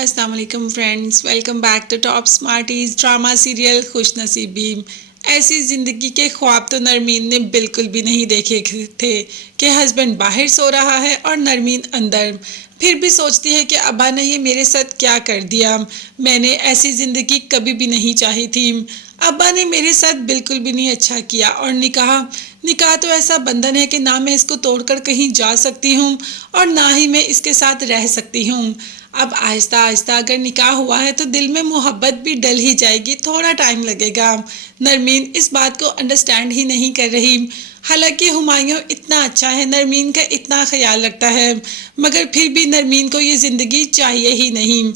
अस्सलाम वालेकुम friends, welcome back to Top Smarties drama serial Khush Naseebi. ऐसी ज़िंदगी के ख्वाब तो नरमीन ने बिल्कुल भी नहीं देखे थे कि हस्बैंड बाहर सो रहा है और नरमीन अंदर। फिर भी सोचती है कि अब्बा ने ये मेरे साथ क्या कर दिया। मैंने ऐसी ज़िंदगी कभी भी नहीं चाही थी। अब्बा ने मेरे साथ बिल्कुल भी नहीं अच्छा किया। और निकाह निकाह तो ऐसा बंधन है कि ना मैं इसको तोड़कर कहीं जा सकती हूँ और ना ही मैं इसके साथ रह सकती हूँ। अब आहिस्ता आहिस्ता अगर निकाह हुआ है तो दिल में मोहब्बत भी डल ही जाएगी, थोड़ा टाइम लगेगा। नरमीन इस बात को अंडरस्टैंड ही नहीं कर रही। हालांकि हुमायूं इतना अच्छा है, नरमीन का इतना ख्याल रखता है, मगर फिर भी नरमीन को ये ज़िंदगी चाहिए ही नहीं।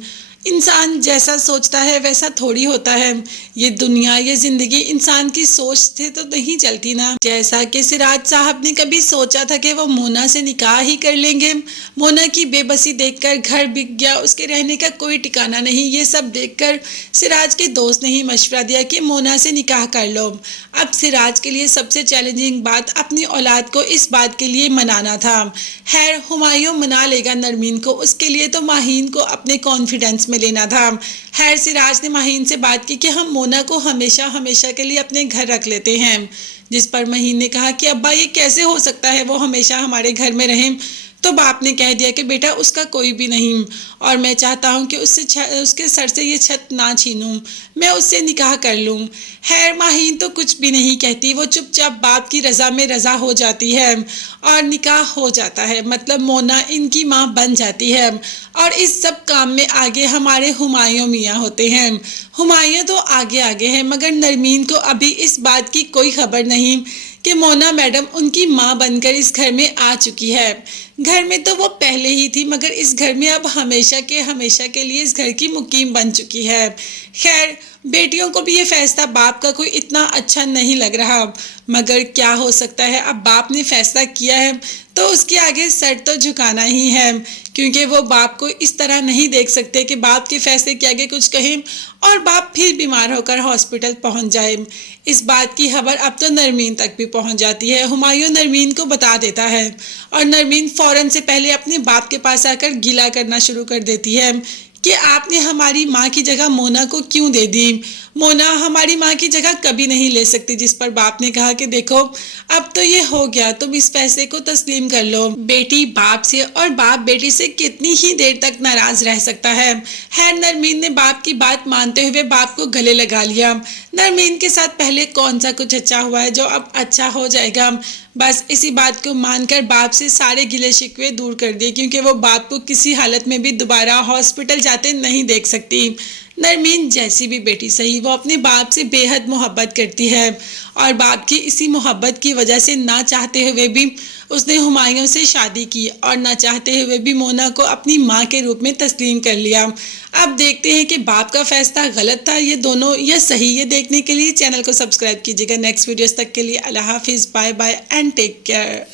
इंसान जैसा सोचता है वैसा थोड़ी होता है। ये दुनिया ये ज़िंदगी इंसान की सोच से तो नहीं चलती ना। जैसा कि सिराज साहब ने कभी सोचा था कि वो मोना से निकाह ही कर लेंगे। मोना की बेबसी देखकर घर बिक गया, उसके रहने का कोई ठिकाना नहीं। ये सब देखकर सिराज के दोस्त ने ही मशवरा दिया कि मोना से निकाह कर लो। अब सिराज के लिए सबसे चैलेंजिंग बात अपनी औलाद को इस बात के लिए मनाना था। खैर हुमायूं मना लेगा नरमीन को, उसके लिए तो माहीन को अपने कॉन्फिडेंस में लेना था। खैर सिराज ने माहीन से बात की कि हम मोना को हमेशा हमेशा के लिए अपने घर रख लेते हैं। जिस पर माहीन ने कहा कि अब्बा ये कैसे हो सकता है, वो हमेशा हमारे घर में रहें। तो बाप ने कह दिया कि बेटा उसका कोई भी नहीं, और मैं चाहता हूँ कि उसके सर से ये छत ना छीनूं, मैं उससे निकाह कर लूँ। खैर माहीन तो कुछ भी नहीं कहती, वो चुपचाप बाप की रज़ा में रज़ा हो जाती है और निकाह हो जाता है। मतलब मोना इनकी माँ बन जाती है। और इस सब काम में आगे हमारे हुमायूं मियाँ होते हैं। हुमायूं तो आगे आगे हैं, मगर नरमीन को अभी इस बात की कोई खबर नहीं कि मोना मैडम उनकी माँ बनकर इस घर में आ चुकी है। घर में तो वो पहले ही थी, मगर इस घर में अब हमेशा के लिए इस घर की मुकीम बन चुकी है। खैर बेटियों को भी ये फैसला बाप का कोई इतना अच्छा नहीं लग रहा, मगर क्या हो सकता है, अब बाप ने फैसला किया है तो उसके आगे सर तो झुकाना ही है, क्योंकि वो बाप को इस तरह नहीं देख सकते कि बाप के फैसले के आगे कुछ कहें और बाप फिर बीमार होकर हॉस्पिटल पहुंच जाए। इस बात की खबर अब तो नरमीन तक भी पहुंच जाती है। हुमायूं नरमीन को बता देता है और नरमीन फौरन से पहले अपने बाप के पास आकर गिला करना शुरू कर देती है कि आपने हमारी माँ की जगह मोना को क्यों दे दी। मोना हमारी माँ की जगह कभी नहीं ले सकती। जिस पर बाप ने कहा कि देखो अब तो ये हो गया, तुम इस फैसले को तस्लीम कर लो। बेटी बाप से और बाप बेटी से कितनी ही देर तक नाराज रह सकता है। खैर नरमीन ने बाप की बात मानते हुए बाप को गले लगा लिया। नरमीन के साथ पहले कौन सा कुछ अच्छा हुआ है जो अब अच्छा हो जाएगा। बस इसी बात को मानकर बाप से सारे गिले शिकवे दूर कर दिए, क्योंकि वो बाप को किसी हालत में भी दोबारा हॉस्पिटल जाते नहीं देख सकती। नरमीन जैसी भी बेटी सही, वो अपने बाप से बेहद मोहब्बत करती है और बाप की इसी मोहब्बत की वजह से ना चाहते हुए भी उसने हुमायूं से शादी की और ना चाहते हुए भी मोना को अपनी माँ के रूप में तस्लीम कर लिया। अब देखते हैं कि बाप का फैसला गलत था ये दोनों या सही। ये देखने के लिए चैनल को सब्सक्राइब कीजिएगा। नेक्स्ट वीडियोस तक के लिए अल्लाह हाफिज़, bye bye and take care.